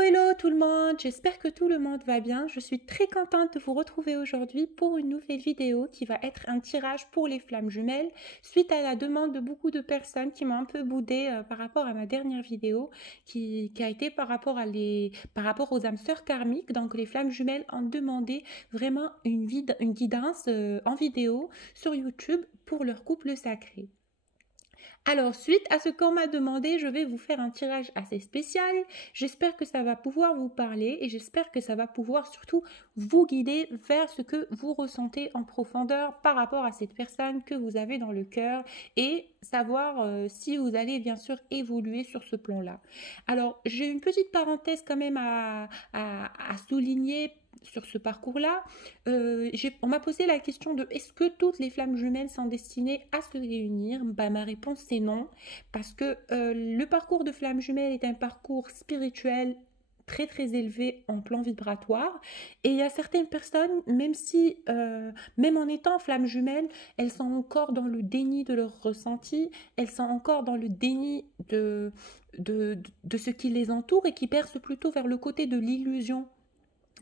Hello tout le monde, j'espère que tout le monde va bien. Je suis très contente de vous retrouver aujourd'hui pour une nouvelle vidéo qui va être un tirage pour les flammes jumelles suite à la demande de beaucoup de personnes qui m'ont un peu boudé par rapport à ma dernière vidéo qui a été par rapport aux âmes sœurs karmiques. Donc les flammes jumelles ont demandé vraiment une guidance en vidéo sur YouTube pour leur couple sacré. Alors, suite à ce qu'on m'a demandé, je vais vous faire un tirage assez spécial. J'espère que ça va pouvoir vous parler et j'espère que ça va pouvoir surtout vous guider vers ce que vous ressentez en profondeur par rapport à cette personne que vous avez dans le cœur et savoir si vous allez bien sûr évoluer sur ce plan-là. Alors, j'ai une petite parenthèse quand même à souligner sur ce parcours-là. On m'a posé la question de est-ce que toutes les flammes jumelles sont destinées à se réunir? Ma réponse c'est non, parce que le parcours de flammes jumelles est un parcours spirituel très élevé en plan vibratoire, et il y a certaines personnes, même en étant flammes jumelles, elles sont encore dans le déni de leur ressenti, elles sont encore dans le déni de ce qui les entoure et qui percent plutôt vers le côté de l'illusion.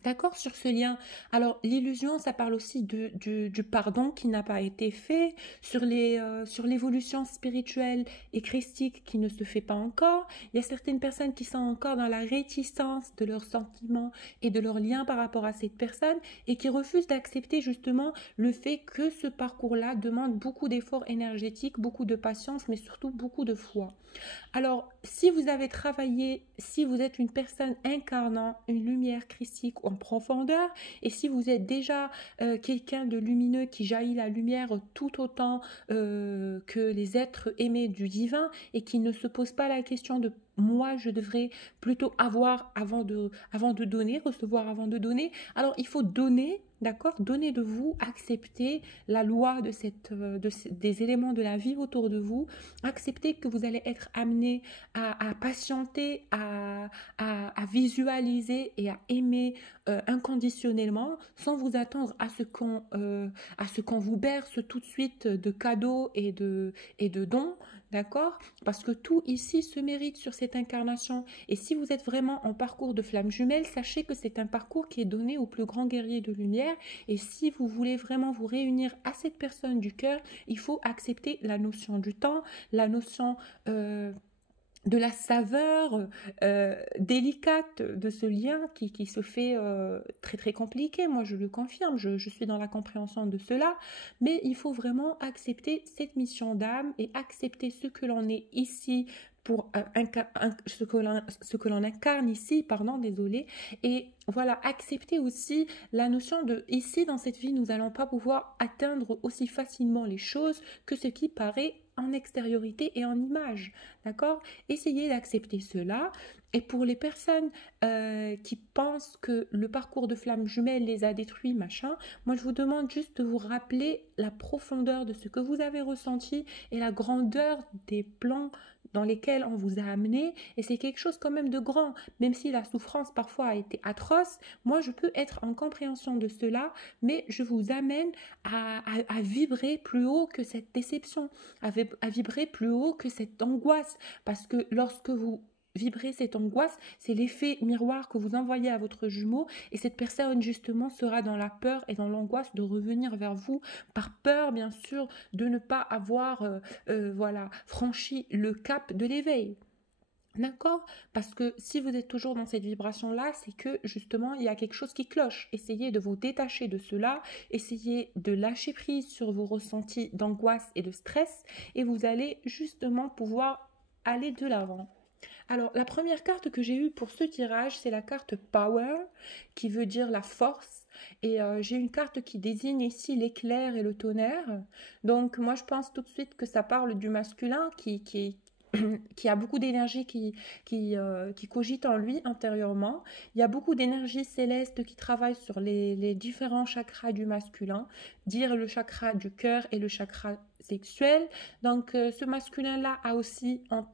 D'accord, sur ce lien. Alors, l'illusion, ça parle aussi du pardon qui n'a pas été fait, sur l'évolution spirituelle et christique qui ne se fait pas encore. Il y a certaines personnes qui sont encore dans la réticence de leurs sentiments et de leurs liens par rapport à cette personne et qui refusent d'accepter justement le fait que ce parcours-là demande beaucoup d'efforts énergétiques, beaucoup de patience, mais surtout beaucoup de foi. Alors, si vous avez travaillé, si vous êtes une personne incarnant une lumière christique en profondeur, et si vous êtes déjà quelqu'un de lumineux qui jaillit la lumière tout autant que les êtres aimés du divin, et qui ne se pose pas la question de moi, je devrais plutôt avoir avant de donner, recevoir avant de donner. Alors, il faut donner, d'accord? Donner de vous, accepter la loi des éléments de la vie autour de vous, accepter que vous allez être amené à patienter, à visualiser et à aimer inconditionnellement, sans vous attendre à ce qu'on vous berce tout de suite de cadeaux et de dons. D'accord? Parce que tout ici se mérite sur cette incarnation. Et si vous êtes vraiment en parcours de flamme jumelle, sachez que c'est un parcours qui est donné au plus grand guerrier de lumière. Et si vous voulez vraiment vous réunir à cette personne du cœur, il faut accepter la notion du temps, la notion de la saveur délicate de ce lien qui se fait très compliqué. Moi, je le confirme, je suis dans la compréhension de cela, mais il faut vraiment accepter cette mission d'âme et accepter ce que l'on est ici pour ce que l'on incarne ici, pardon, désolé, et voilà, accepter aussi la notion de ici dans cette vie, nous n'allons pas pouvoir atteindre aussi facilement les choses que ce qui paraît en extériorité et en image, d'accord? Essayez d'accepter cela. Et pour les personnes qui pensent que le parcours de flammes jumelles les a détruits, machin, moi je vous demande juste de vous rappeler la profondeur de ce que vous avez ressenti et la grandeur des plans dans lesquels on vous a amené, et c'est quelque chose quand même de grand, même si la souffrance parfois a été atroce. Moi je peux être en compréhension de cela, mais je vous amène à vibrer plus haut que cette déception, à vibrer plus haut que cette angoisse, parce que lorsque vous vibrez cette angoisse, c'est l'effet miroir que vous envoyez à votre jumeau, et cette personne justement sera dans la peur et dans l'angoisse de revenir vers vous, par peur bien sûr de ne pas avoir voilà, franchi le cap de l'éveil. D'accord? Parce que si vous êtes toujours dans cette vibration-là, c'est que justement, il y a quelque chose qui cloche. Essayez de vous détacher de cela, essayez de lâcher prise sur vos ressentis d'angoisse et de stress, et vous allez justement pouvoir aller de l'avant. Alors, la première carte que j'ai eue pour ce tirage, c'est la carte Power, qui veut dire la force. Et j'ai une carte qui désigne ici l'éclair et le tonnerre. Donc, moi, je pense tout de suite que ça parle du masculin qui a beaucoup d'énergie qui cogite en lui intérieurement. Il y a beaucoup d'énergie céleste qui travaille sur les différents chakras du masculin, dire le chakra du cœur et le chakra sexuel. Donc ce masculin-là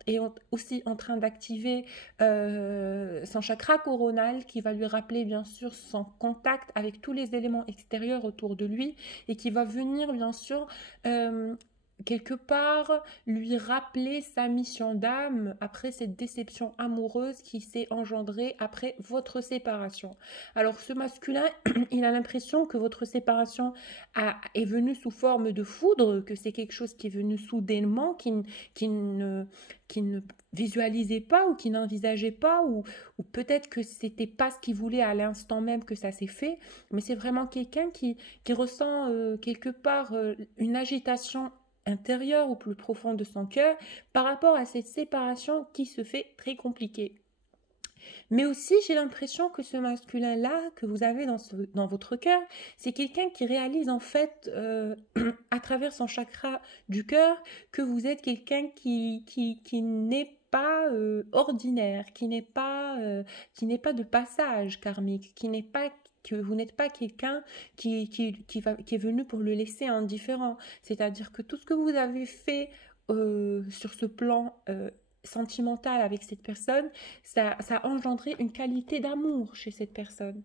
est aussi en train d'activer son chakra coronal, qui va lui rappeler bien sûr son contact avec tous les éléments extérieurs autour de lui, et qui va venir bien sûr quelque part lui rappeler sa mission d'âme après cette déception amoureuse qui s'est engendrée après votre séparation. Alors ce masculin, il a l'impression que votre séparation est venue sous forme de foudre, que c'est quelque chose qui est venu soudainement, qui ne visualisait pas ou qui n'envisageait pas, ou peut-être que c'était pas ce qu'il voulait à l'instant même que ça s'est fait, mais c'est vraiment quelqu'un qui ressent quelque part une agitation intérieur ou plus profond de son cœur par rapport à cette séparation qui se fait très compliquée. Mais aussi, j'ai l'impression que ce masculin-là que vous avez dans votre cœur, c'est quelqu'un qui réalise en fait à travers son chakra du cœur que vous êtes quelqu'un qui n'est pas ordinaire, qui n'est pas de passage karmique, que vous n'êtes pas quelqu'un qui est venu pour le laisser indifférent. C'est-à-dire que tout ce que vous avez fait sur ce plan sentimental avec cette personne, ça a engendré une qualité d'amour chez cette personne.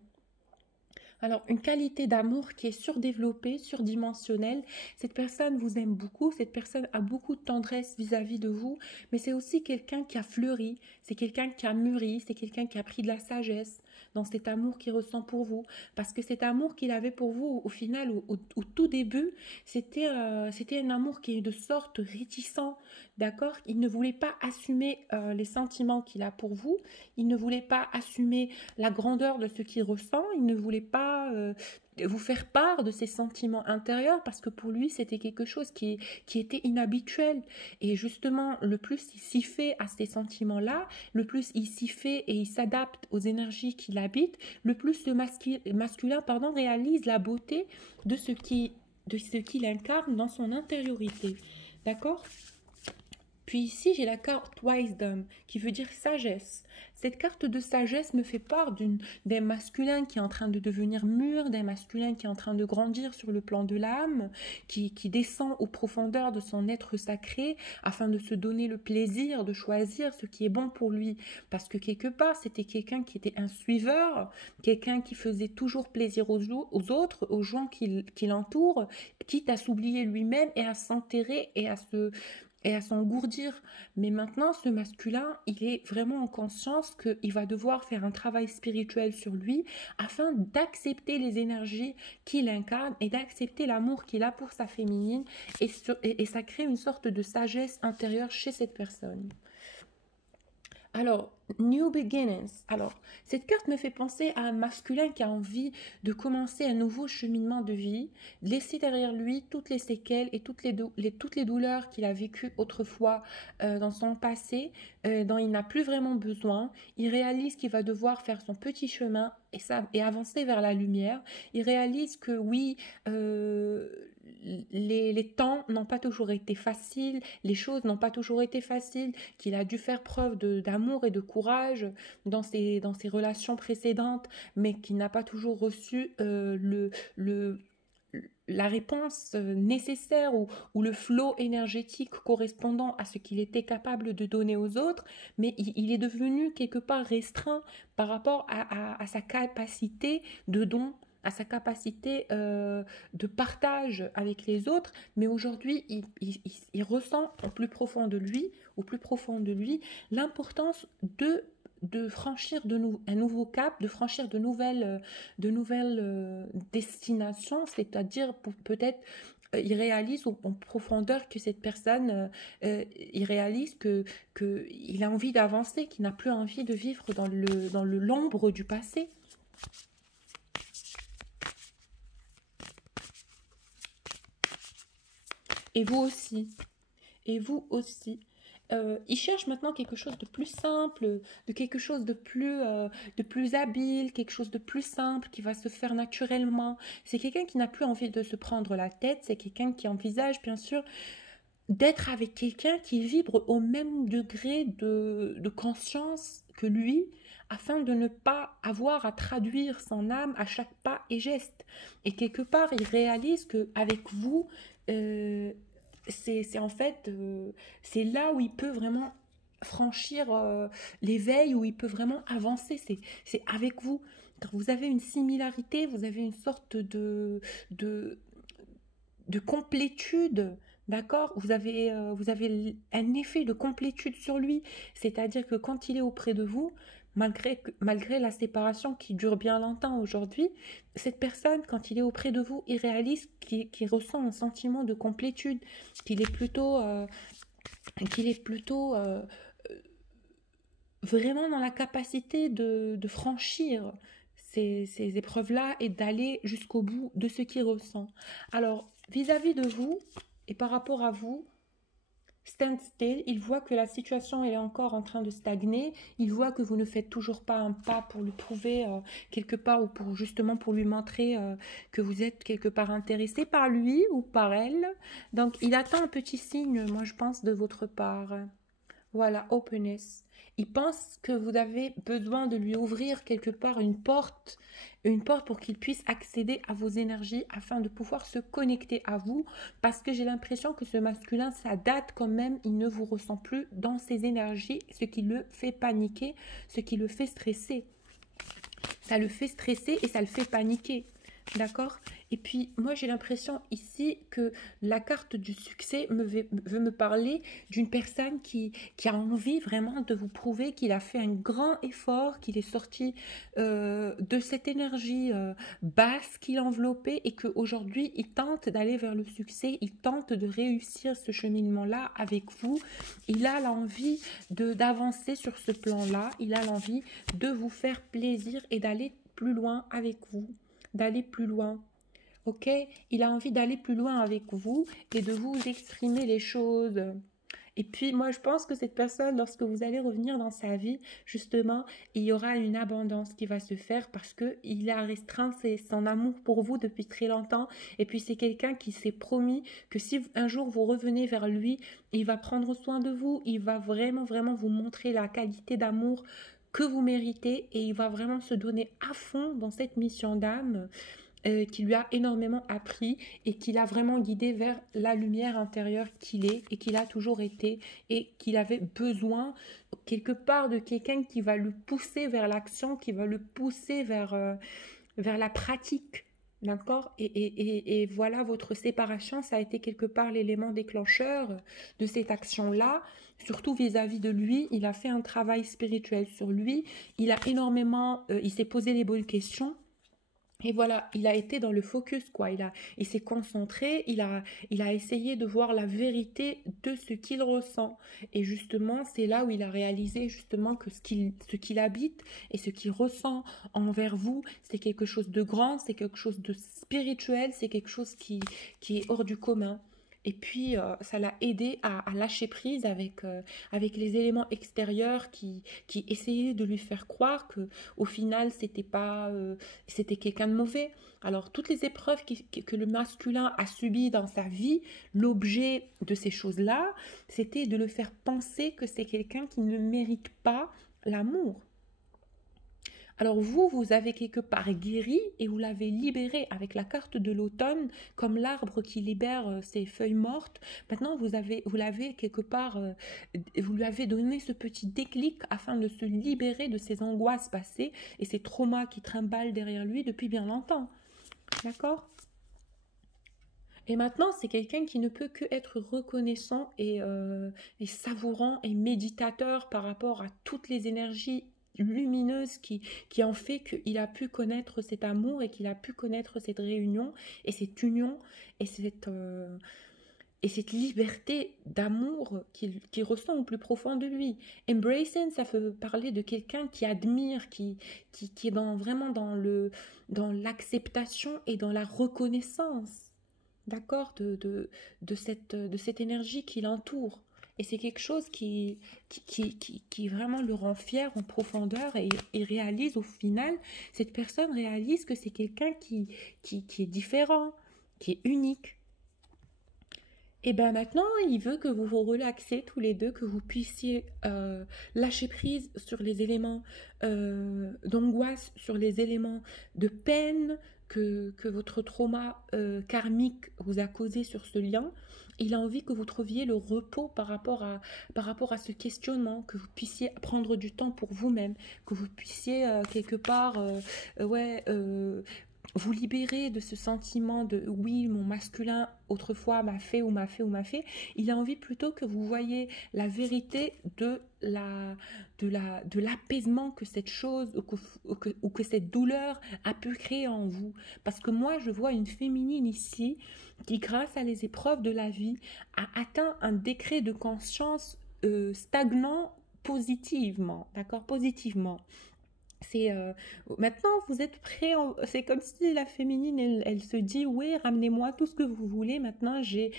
Alors, une qualité d'amour qui est surdéveloppée, surdimensionnelle. Cette personne vous aime beaucoup, cette personne a beaucoup de tendresse vis-à-vis de vous, mais c'est aussi quelqu'un qui a fleuri, c'est quelqu'un qui a mûri, c'est quelqu'un qui a pris de la sagesse dans cet amour qu'il ressent pour vous. Parce que cet amour qu'il avait pour vous, au final, au tout début, c'était un amour qui est de sorte réticent, d'accord? Il ne voulait pas assumer les sentiments qu'il a pour vous, il ne voulait pas assumer la grandeur de ce qu'il ressent, il ne voulait pas vous faire part de ses sentiments intérieurs parce que pour lui c'était quelque chose qui était inhabituel. Et justement, le plus il s'y fait à ces sentiments-là, le plus il s'y fait et il s'adapte aux énergies qui l'habitent, le plus ce masculin réalise la beauté de ce qu'il incarne dans son intériorité. D'accord? Puis ici, j'ai la carte Wisdom, qui veut dire sagesse. Cette carte de sagesse me fait part d'un masculin qui est en train de devenir mûr, d'un masculin qui est en train de grandir sur le plan de l'âme, qui descend aux profondeurs de son être sacré afin de se donner le plaisir de choisir ce qui est bon pour lui. Parce que quelque part, c'était quelqu'un qui était un suiveur, quelqu'un qui faisait toujours plaisir aux autres, aux gens qui l'entourent, quitte à s'oublier lui-même et à s'enterrer et à s'engourdir. Mais maintenant, ce masculin, il est vraiment en conscience qu'il va devoir faire un travail spirituel sur lui afin d'accepter les énergies qu'il incarne et d'accepter l'amour qu'il a pour sa féminine et ça crée une sorte de sagesse intérieure chez cette personne. Alors, New Beginnings. Alors, cette carte me fait penser à un masculin qui a envie de commencer un nouveau cheminement de vie, laisser derrière lui toutes les séquelles et toutes les douleurs qu'il a vécues autrefois dans son passé, dont il n'a plus vraiment besoin. Il réalise qu'il va devoir faire son petit chemin et avancer vers la lumière. Il réalise que oui, les temps n'ont pas toujours été faciles, les choses n'ont pas toujours été faciles, qu'il a dû faire preuve d'amour et de courage dans ses relations précédentes, mais qu'il n'a pas toujours reçu la réponse nécessaire ou le flot énergétique correspondant à ce qu'il était capable de donner aux autres, mais il est devenu quelque part restreint par rapport à sa capacité de don, à sa capacité de partage avec les autres, mais aujourd'hui il ressent au plus profond de lui l'importance de franchir un nouveau cap, de franchir de nouvelles destinations, c'est-à-dire peut-être il réalise en profondeur que cette personne, il réalise qu'il a envie d'avancer, qu'il n'a plus envie de vivre dans l'ombre du passé. Et vous aussi. Et vous aussi. Il cherche maintenant quelque chose de plus simple, de quelque chose de plus habile, quelque chose de plus simple qui va se faire naturellement. C'est quelqu'un qui n'a plus envie de se prendre la tête, c'est quelqu'un qui envisage bien sûr d'être avec quelqu'un qui vibre au même degré de conscience que lui, afin de ne pas avoir à traduire son âme à chaque pas et geste. Et quelque part, il réalise qu'avec vous, c'est en fait, c'est là où il peut vraiment franchir l'éveil, où il peut vraiment avancer, c'est avec vous. Car vous avez une similarité, vous avez une sorte de complétude D'accord? Vous avez un effet de complétude sur lui. C'est-à-dire que quand il est auprès de vous, malgré la séparation qui dure bien longtemps aujourd'hui, cette personne, quand il est auprès de vous, il réalise qu'il ressent un sentiment de complétude, qu'il est plutôt vraiment dans la capacité de franchir ces épreuves-là et d'aller jusqu'au bout de ce qu'il ressent. Alors, vis-à-vis de vous et par rapport à vous, stand still, il voit que la situation est encore en train de stagner, il voit que vous ne faites toujours pas un pas pour lui prouver quelque part ou pour justement pour lui montrer que vous êtes quelque part intéressé par lui ou par elle. Donc il attend un petit signe, moi je pense, de votre part. Voilà, openness. Il pense que vous avez besoin de lui ouvrir quelque part une porte pour qu'il puisse accéder à vos énergies afin de pouvoir se connecter à vous. Parce que j'ai l'impression que ce masculin, ça date quand même, il ne vous ressent plus dans ses énergies, ce qui le fait paniquer, ce qui le fait stresser. Ça le fait stresser et ça le fait paniquer. D'accord? Et puis, moi, j'ai l'impression ici que la carte du succès veut me parler d'une personne qui a envie vraiment de vous prouver qu'il a fait un grand effort, qu'il est sorti de cette énergie basse qu'il enveloppait et qu'aujourd'hui, il tente d'aller vers le succès, il tente de réussir ce cheminement-là avec vous. Il a l'envie d'avancer sur ce plan-là, il a l'envie de vous faire plaisir et d'aller plus loin avec vous, d'aller plus loin. Ok, il a envie d'aller plus loin avec vous et de vous exprimer les choses. Et puis, moi, je pense que cette personne, lorsque vous allez revenir dans sa vie, justement, il y aura une abondance qui va se faire parce qu'il a restreint son amour pour vous depuis très longtemps. Et puis, c'est quelqu'un qui s'est promis que si un jour vous revenez vers lui, il va prendre soin de vous. Il va vraiment, vraiment vous montrer la qualité d'amour que vous méritez et il va vraiment se donner à fond dans cette mission d'âme qui lui a énormément appris et qui l'a vraiment guidé vers la lumière intérieure qu'il est et qu'il a toujours été et qu'il avait besoin quelque part de quelqu'un qui va le pousser vers l'action, qui va le pousser vers la pratique. D'accord, et voilà, votre séparation, ça a été quelque part l'élément déclencheur de cette action-là, surtout vis-à-vis de lui. Il a fait un travail spirituel sur lui, il a énormément, il s'est posé les bonnes questions. Et voilà, il a été dans le focus, quoi. Il s'est concentré, il a essayé de voir la vérité de ce qu'il ressent. Et justement, c'est là où il a réalisé justement que ce qu'il habite et ce qu'il ressent envers vous, c'est quelque chose de grand, c'est quelque chose de spirituel, c'est quelque chose qui est hors du commun. Et puis, ça l'a aidé à lâcher prise avec les éléments extérieurs qui essayaient de lui faire croire que, au final, c'était quelqu'un de mauvais. Alors, toutes les épreuves que le masculin a subies dans sa vie, l'objet de ces choses-là, c'était de le faire penser que c'est quelqu'un qui ne mérite pas l'amour. Alors vous avez quelque part guéri et vous l'avez libéré avec la carte de l'automne, comme l'arbre qui libère ses feuilles mortes. Maintenant, vous l'avez quelque part, vous lui avez donné ce petit déclic afin de se libérer de ses angoisses passées et ces traumas qui trimballent derrière lui depuis bien longtemps. D'accord ? Et maintenant, c'est quelqu'un qui ne peut que être reconnaissant et savourant et méditateur par rapport à toutes les énergies lumineuses qui ont fait qu'il a pu connaître cet amour et qu'il a pu connaître cette réunion et cette union et cette liberté d'amour qu'il ressent au plus profond de lui. Embracing, ça veut parler de quelqu'un qui admire, qui est vraiment dans l'acceptation et dans la reconnaissance. D'accord, de cette énergie qui l'entoure. Et c'est quelque chose qui vraiment le rend fier en profondeur et réalise au final, cette personne réalise que c'est quelqu'un qui est différent, qui est unique. Et bien maintenant, il veut que vous vous relaxez tous les deux, que vous puissiez lâcher prise sur les éléments d'angoisse, sur les éléments de peine que votre trauma karmique vous a causé sur ce lien. Il a envie que vous trouviez le repos par rapport à ce questionnement, que vous puissiez prendre du temps pour vous-même, que vous puissiez quelque part vous libérer de ce sentiment de oui, mon masculin autrefois m'a fait ou m'a fait ou m'a fait. Il a envie plutôt que vous voyez la vérité de l'apaisement que cette chose ou que cette douleur a pu créer en vous. Parce que moi, je vois une féminine ici qui, grâce à les épreuves de la vie, a atteint un décret de conscience stagnant positivement, d'accord, positivement. C'est maintenant vous êtes prêts, c'est comme si la féminine elle se dit oui, ramenez-moi tout ce que vous voulez, maintenant j'ai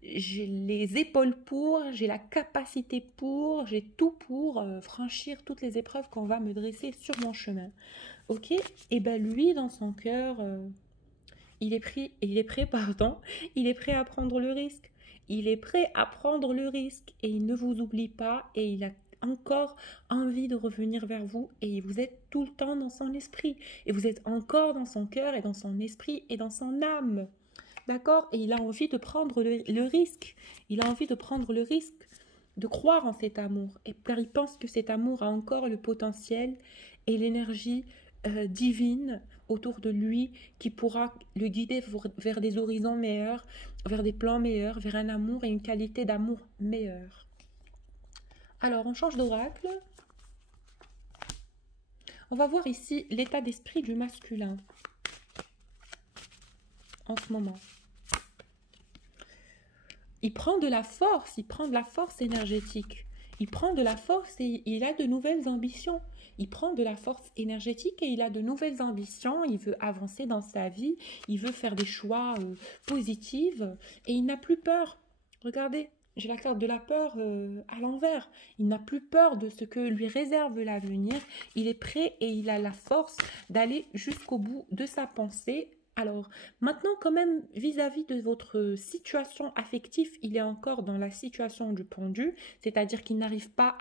les épaules pour, j'ai la capacité pour, j'ai tout pour franchir toutes les épreuves qu'on va me dresser sur mon chemin. OK? Et ben lui dans son cœur il est prêt pardon, il est prêt à prendre le risque. Il est prêt à prendre le risque et il ne vous oublie pas et il a encore envie de revenir vers vous et vous êtes tout le temps dans son esprit et vous êtes encore dans son cœur et dans son esprit et dans son âme. D'accord? Et il a envie de prendre le risque. Il a envie de prendre le risque de croire en cet amour et car il pense que cet amour a encore le potentiel et l'énergie divine autour de lui qui pourra le guider vers des horizons meilleurs, vers des plans meilleurs, vers un amour et une qualité d'amour meilleure. Alors, on change d'oracle. On va voir ici l'état d'esprit du masculin en ce moment. Il prend de la force énergétique. Il prend de la force et il a de nouvelles ambitions. Il prend de la force énergétique et il a de nouvelles ambitions. Il veut avancer dans sa vie. Il veut faire des choix positifs et il n'a plus peur. Regardez, j'ai la carte de la peur à l'envers. Il n'a plus peur de ce que lui réserve l'avenir. Il est prêt et il a la force d'aller jusqu'au bout de sa pensée. Alors, maintenant, quand même, vis-à-vis de votre situation affective, il est encore dans la situation du pendu, c'est-à-dire qu'il n'arrive pas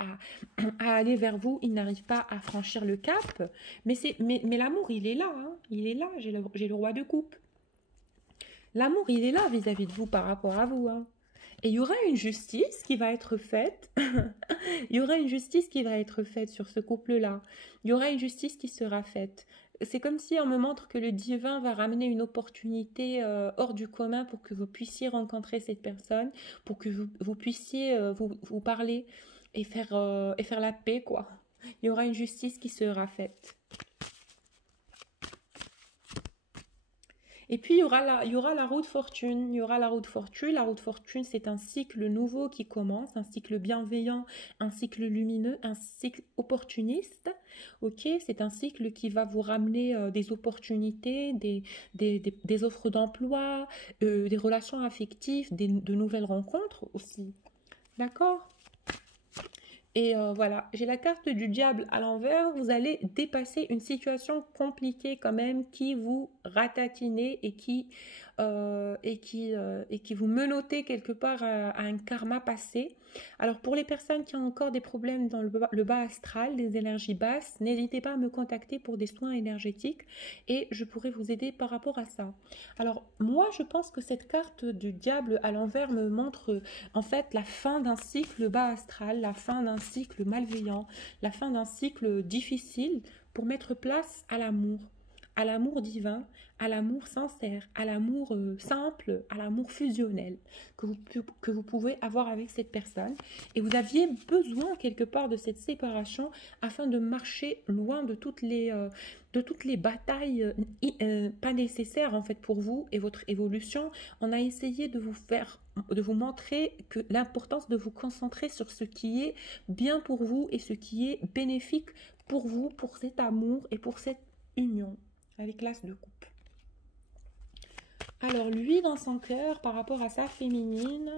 à aller vers vous, il n'arrive pas à franchir le cap, mais l'amour, il est là, hein, il est là, j'ai le roi de coupe. L'amour, il est là vis-à-vis de vous par rapport à vous, hein. Et il y aura une justice qui va être faite. Il y aura une justice qui va être faite sur ce couple-là. Il y aura une justice qui sera faite. C'est comme si on me montre que le divin va ramener une opportunité hors du commun pour que vous puissiez rencontrer cette personne, pour que vous puissiez vous parler et faire la paix, quoi. Il y aura une justice qui sera faite. Et puis, il y aura la roue de fortune. Il y aura la roue de fortune. La roue de fortune, c'est un cycle nouveau qui commence, un cycle bienveillant, un cycle lumineux, un cycle opportuniste. Ok, c'est un cycle qui va vous ramener des opportunités, des offres d'emploi, des relations affectives, de nouvelles rencontres aussi. D'accord ? Et voilà, j'ai la carte du diable à l'envers. Vous allez dépasser une situation compliquée quand même qui vous ratatinez et qui vous menottez quelque part à un karma passé. Alors pour les personnes qui ont encore des problèmes dans le bas astral, des énergies basses, n'hésitez pas à me contacter pour des soins énergétiques et je pourrai vous aider par rapport à ça. Alors moi je pense que cette carte du diable à l'envers me montre en fait la fin d'un cycle bas astral, la fin d'un cycle malveillant, la fin d'un cycle difficile pour mettre place à l'amour divin, à l'amour sincère, à l'amour simple, à l'amour fusionnel que vous pouvez avoir avec cette personne. Et vous aviez besoin quelque part de cette séparation afin de marcher loin de toutes les batailles pas nécessaires en fait pour vous et votre évolution. On a essayé de vous montrer que l'importance de vous concentrer sur ce qui est bien pour vous et ce qui est bénéfique pour vous, pour cet amour et pour cette union avec l'as de coupe. Alors lui, dans son cœur, par rapport à sa féminine,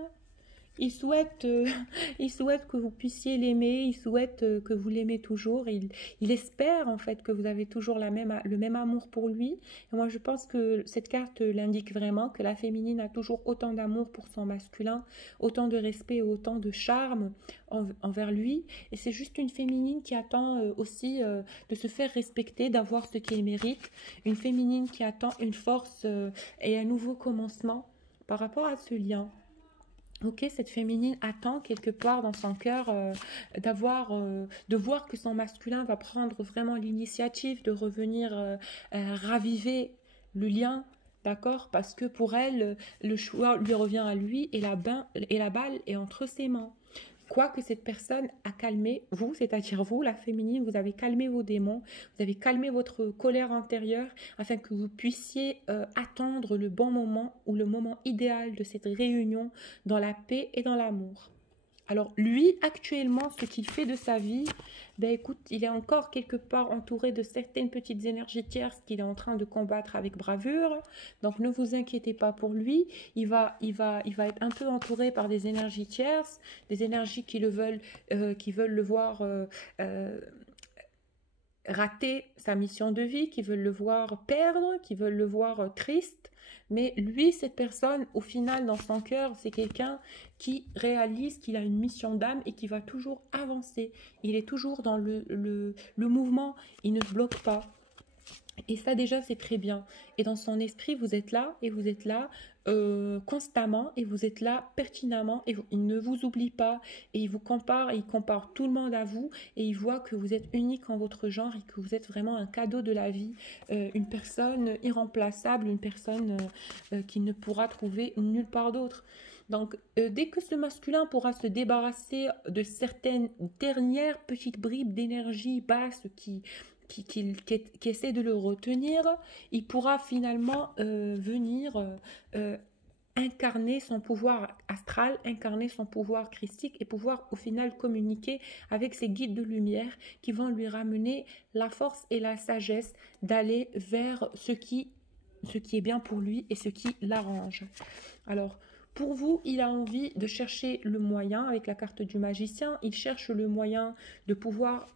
il souhaite que vous puissiez l'aimer, il souhaite que vous l'aimez toujours, il espère en fait que vous avez toujours le même amour pour lui. Et moi je pense que cette carte l'indique vraiment, que la féminine a toujours autant d'amour pour son masculin, autant de respect et autant de charme envers lui. Et c'est juste une féminine qui attend aussi de se faire respecter, d'avoir ce qu'elle mérite. Une féminine qui attend une force et un nouveau commencement par rapport à ce lien. Ok, cette féminine attend quelque part dans son cœur de voir que son masculin va prendre vraiment l'initiative de revenir raviver le lien, d'accord? Parce que pour elle, le choix lui revient à lui et la balle est entre ses mains. Quoique cette personne a calmé, vous, c'est-à-dire vous, la féminine, vous avez calmé vos démons, vous avez calmé votre colère intérieure afin que vous puissiez attendre le bon moment ou le moment idéal de cette réunion dans la paix et dans l'amour. Alors lui, actuellement, ce qu'il fait de sa vie, ben écoute, il est encore quelque part entouré de certaines petites énergies tierces qu'il est en train de combattre avec bravure. Donc ne vous inquiétez pas pour lui. Il va être un peu entouré par des énergies tierces, des énergies qui veulent le voir rater sa mission de vie, qui veulent le voir perdre, qui veulent le voir triste. Mais lui, cette personne, au final, dans son cœur, c'est quelqu'un qui réalise qu'il a une mission d'âme et qui va toujours avancer. Il est toujours dans le mouvement, il ne se bloque pas. Et ça déjà c'est très bien. Et dans son esprit vous êtes là et vous êtes là constamment et vous êtes là pertinemment et il ne vous oublie pas et il compare tout le monde à vous et il voit que vous êtes unique en votre genre et que vous êtes vraiment un cadeau de la vie, une personne irremplaçable, une personne qui ne pourra trouver nulle part d'autre. Donc, dès que ce masculin pourra se débarrasser de certaines dernières petites bribes d'énergie basse qui essaie de le retenir, il pourra finalement venir incarner son pouvoir astral, incarner son pouvoir christique et pouvoir au final communiquer avec ses guides de lumière qui vont lui ramener la force et la sagesse d'aller vers ce qui est bien pour lui et ce qui l'arrange. Alors, pour vous, il a envie de chercher le moyen, avec la carte du magicien, il cherche le moyen de pouvoir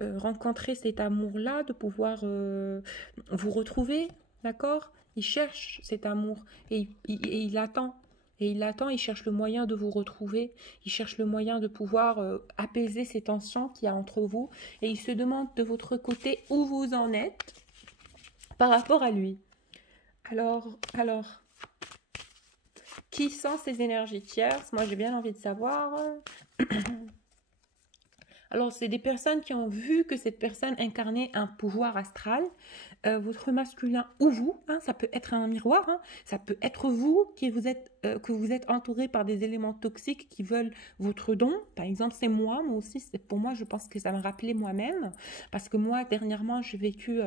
rencontrer cet amour-là, de pouvoir vous retrouver, d'accord? Il cherche cet amour et il attend. Et il attend, il cherche le moyen de vous retrouver, il cherche le moyen de pouvoir apaiser ces tensions qu'il y a entre vous et il se demande de votre côté où vous en êtes par rapport à lui. Alors, qui sont ces énergies tierces? Moi, j'ai bien envie de savoir. Alors, c'est des personnes qui ont vu que cette personne incarnait un pouvoir astral, votre masculin ou vous, hein, ça peut être un miroir, hein, ça peut être vous que vous êtes entouré par des éléments toxiques qui veulent votre don. Par exemple, c'est moi aussi, pour moi, je pense que ça me rappelait moi-même, parce que moi, dernièrement, j'ai vécu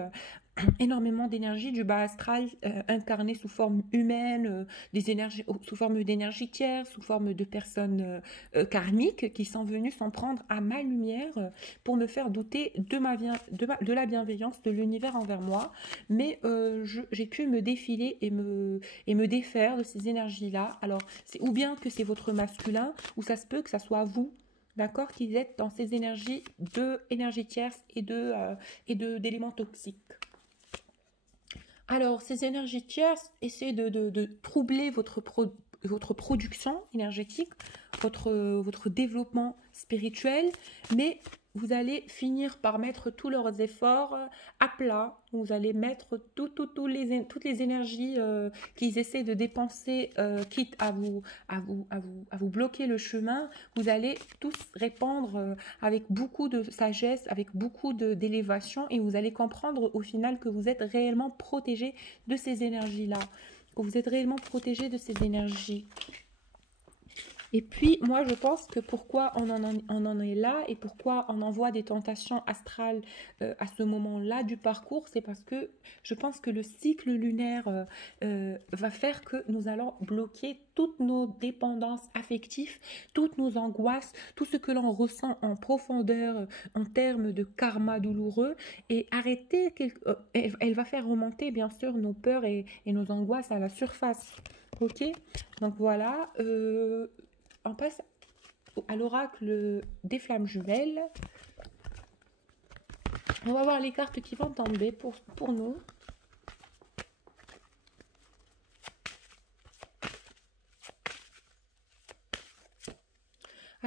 énormément d'énergie du bas astral incarné sous forme humaine, des énergies sous forme d'énergie tierce, sous forme de personnes karmiques qui sont venues s'en prendre à ma lumière pour me faire douter de la bienveillance de l'univers envers moi. Mais j'ai pu me défiler et me défaire de ces énergies-là. Alors, c'est ou bien que c'est votre masculin, ou ça se peut que ça soit vous. D'accord, qu'ils êtes dans ces énergies tierces et d'éléments toxiques. Alors, ces énergies tierces essaient de troubler votre production énergétique, votre développement spirituel, mais vous allez finir par mettre tous leurs efforts à plat. Vous allez mettre toutes les énergies qu'ils essaient de dépenser, quitte à vous bloquer le chemin. Vous allez tous répondre avec beaucoup de sagesse, avec beaucoup d'élévation, et vous allez comprendre au final que vous êtes réellement protégé de ces énergies-là. Que vous êtes réellement protégé de ces énergies. Et puis, moi, je pense que pourquoi on en est là et pourquoi on envoie des tentations astrales à ce moment-là du parcours, c'est parce que je pense que le cycle lunaire va faire que nous allons bloquer toutes nos dépendances affectives, toutes nos angoisses, tout ce que l'on ressent en profondeur en termes de karma douloureux et arrêter, elle va faire remonter bien sûr nos peurs et nos angoisses à la surface. Ok, donc voilà, on passe à l'oracle des flammes jumelles. On va voir les cartes qui vont tomber pour nous.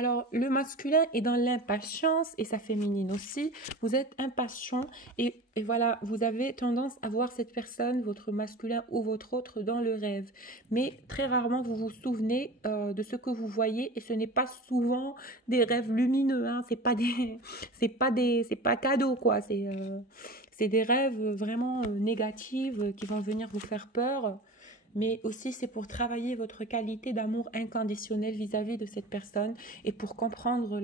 Alors, le masculin est dans l'impatience et sa féminine aussi. Vous êtes impatient et voilà, vous avez tendance à voir cette personne, votre masculin ou votre autre, dans le rêve. Mais très rarement, vous vous souvenez de ce que vous voyez et ce n'est pas souvent des rêves lumineux. Hein. C'est pas cadeau quoi. C'est des rêves vraiment négatifs qui vont venir vous faire peur. Mais aussi c'est pour travailler votre qualité d'amour inconditionnel vis-à-vis de cette personne et pour comprendre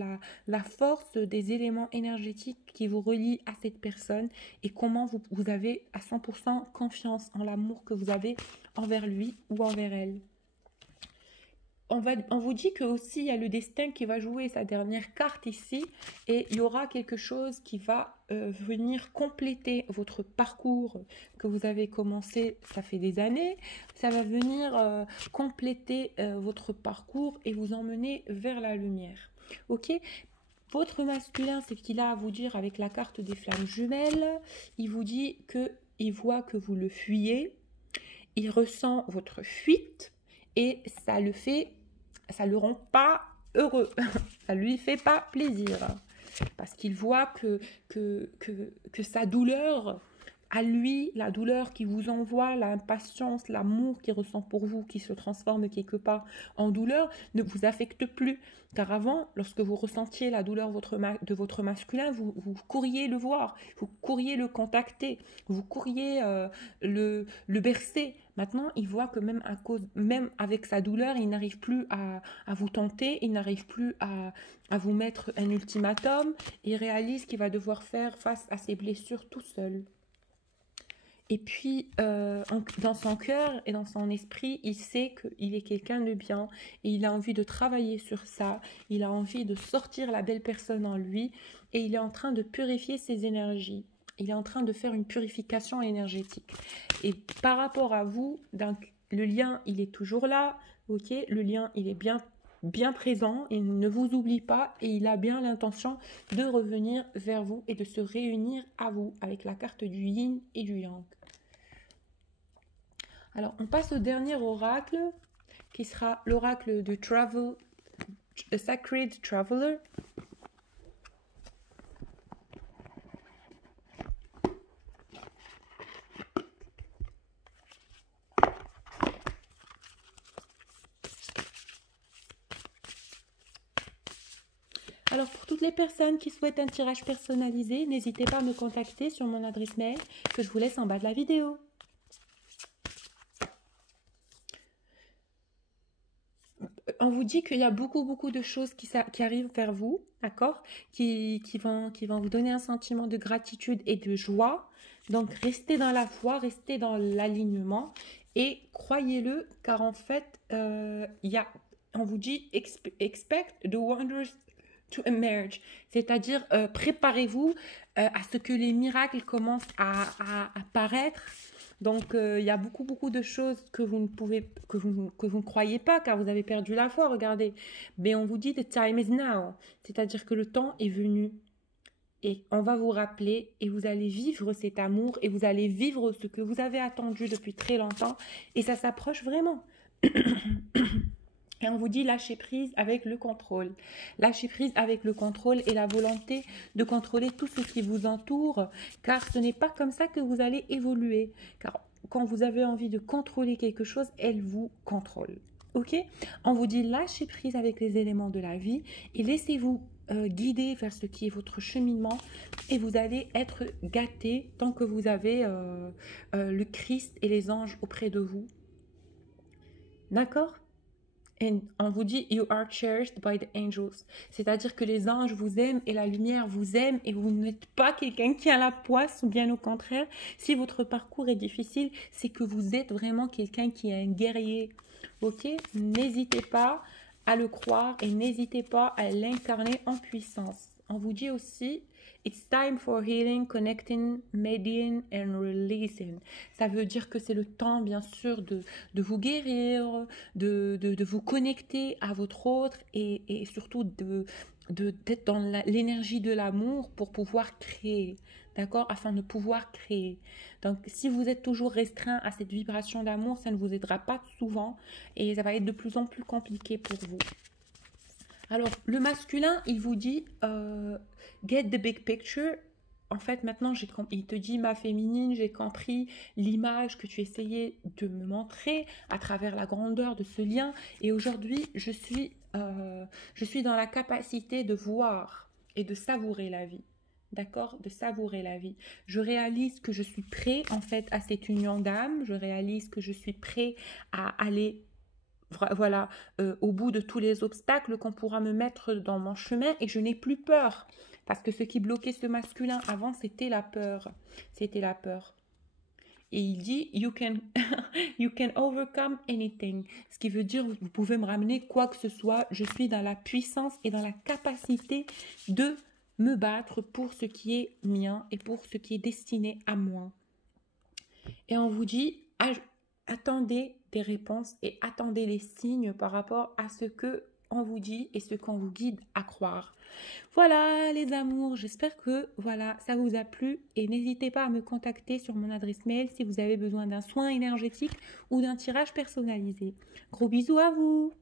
la force des éléments énergétiques qui vous relient à cette personne et comment vous avez à 100% confiance en l'amour que vous avez envers lui ou envers elle. On vous dit que aussi il y a le destin qui va jouer sa dernière carte ici et il y aura quelque chose qui va venir compléter votre parcours que vous avez commencé, ça fait des années. Ça va venir compléter votre parcours et vous emmener vers la lumière. Ok ? Votre masculin, c'est ce qu'il a à vous dire avec la carte des flammes jumelles. Il vous dit qu'il voit que vous le fuyez, il ressent votre fuite et ça le rend pas heureux, ça lui fait pas plaisir, parce qu'il voit que sa douleur, à lui, la douleur qui vous envoie, l'impatience, l'amour qu'il ressent pour vous, qui se transforme quelque part en douleur, ne vous affecte plus. Car avant, lorsque vous ressentiez la douleur de votre masculin, vous courriez le voir, vous courriez le contacter, vous courriez le bercer. Maintenant, il voit que même avec sa douleur, il n'arrive plus à vous tenter, il n'arrive plus à vous mettre un ultimatum, il réalise qu'il va devoir faire face à ses blessures tout seul. Et puis, dans son cœur et dans son esprit, il sait qu'il est quelqu'un de bien et il a envie de travailler sur ça. Il a envie de sortir la belle personne en lui et il est en train de purifier ses énergies. Il est en train de faire une purification énergétique. Et par rapport à vous, donc, le lien, il est toujours là. Ok, le lien, il est bien présent. Il ne vous oublie pas et il a bien l'intention de revenir vers vous et de se réunir à vous avec la carte du yin et du yang. Alors, on passe au dernier oracle, qui sera l'oracle de Travel, A Sacred Traveler. Alors, pour toutes les personnes qui souhaitent un tirage personnalisé, n'hésitez pas à me contacter sur mon adresse mail que je vous laisse en bas de la vidéo. On vous dit qu'il y a beaucoup de choses qui arrivent vers vous, d'accord, qui vont vous donner un sentiment de gratitude et de joie. Donc, restez dans la foi, restez dans l'alignement et croyez-le, car en fait, on vous dit « Expect the wonders to emerge », c'est-à-dire préparez-vous à ce que les miracles commencent à apparaître. Donc, il y a beaucoup de choses que vous ne croyez pas, car vous avez perdu la foi, regardez. Mais on vous dit « the time is now », c'est-à-dire que le temps est venu. Et on va vous rappeler et vous allez vivre cet amour et vous allez vivre ce que vous avez attendu depuis très longtemps. Et ça s'approche vraiment. Et on vous dit lâcher prise avec le contrôle. Lâcher prise avec le contrôle et la volonté de contrôler tout ce qui vous entoure, car ce n'est pas comme ça que vous allez évoluer. Car quand vous avez envie de contrôler quelque chose, elle vous contrôle. Ok ? On vous dit lâcher prise avec les éléments de la vie et laissez-vous guider vers ce qui est votre cheminement et vous allez être gâté tant que vous avez le Christ et les anges auprès de vous. D'accord ? Et on vous dit « You are cherished by the angels ». C'est-à-dire que les anges vous aiment et la lumière vous aime et vous n'êtes pas quelqu'un qui a la poisse, ou bien au contraire, si votre parcours est difficile, c'est que vous êtes vraiment quelqu'un qui est un guerrier. Ok ? N'hésitez pas à le croire et n'hésitez pas à l'incarner en puissance. On vous dit aussi It's time for healing, connecting, mediating and releasing. Ça veut dire que c'est le temps, bien sûr, de vous guérir, de vous connecter à votre autre et surtout d'être dans l'énergie de l'amour pour pouvoir créer, d'accord, afin de pouvoir créer. Donc, si vous êtes toujours restreint à cette vibration d'amour, ça ne vous aidera pas souvent et ça va être de plus en plus compliqué pour vous. Alors, le masculin, il vous dit get the big picture. En fait, maintenant, il te dit, ma féminine, j'ai compris l'image que tu essayais de me montrer à travers la grandeur de ce lien. Et aujourd'hui, je suis dans la capacité de voir et de savourer la vie. D'accord? De savourer la vie. Je réalise que je suis prêt, en fait, à cette union d'âme. Je réalise que je suis prêt à aller voilà, au bout de tous les obstacles qu'on pourra me mettre dans mon chemin et je n'ai plus peur. Parce que ce qui bloquait ce masculin avant, c'était la peur. C'était la peur. Et il dit, you can overcome anything. Ce qui veut dire, vous pouvez me ramener quoi que ce soit. Je suis dans la puissance et dans la capacité de me battre pour ce qui est mien et pour ce qui est destiné à moi. Et on vous dit, attendez des réponses et attendez les signes par rapport à ce que on vous dit et ce qu'on vous guide à croire. Voilà les amours, j'espère que voilà, ça vous a plu et n'hésitez pas à me contacter sur mon adresse mail si vous avez besoin d'un soin énergétique ou d'un tirage personnalisé. Gros bisous à vous!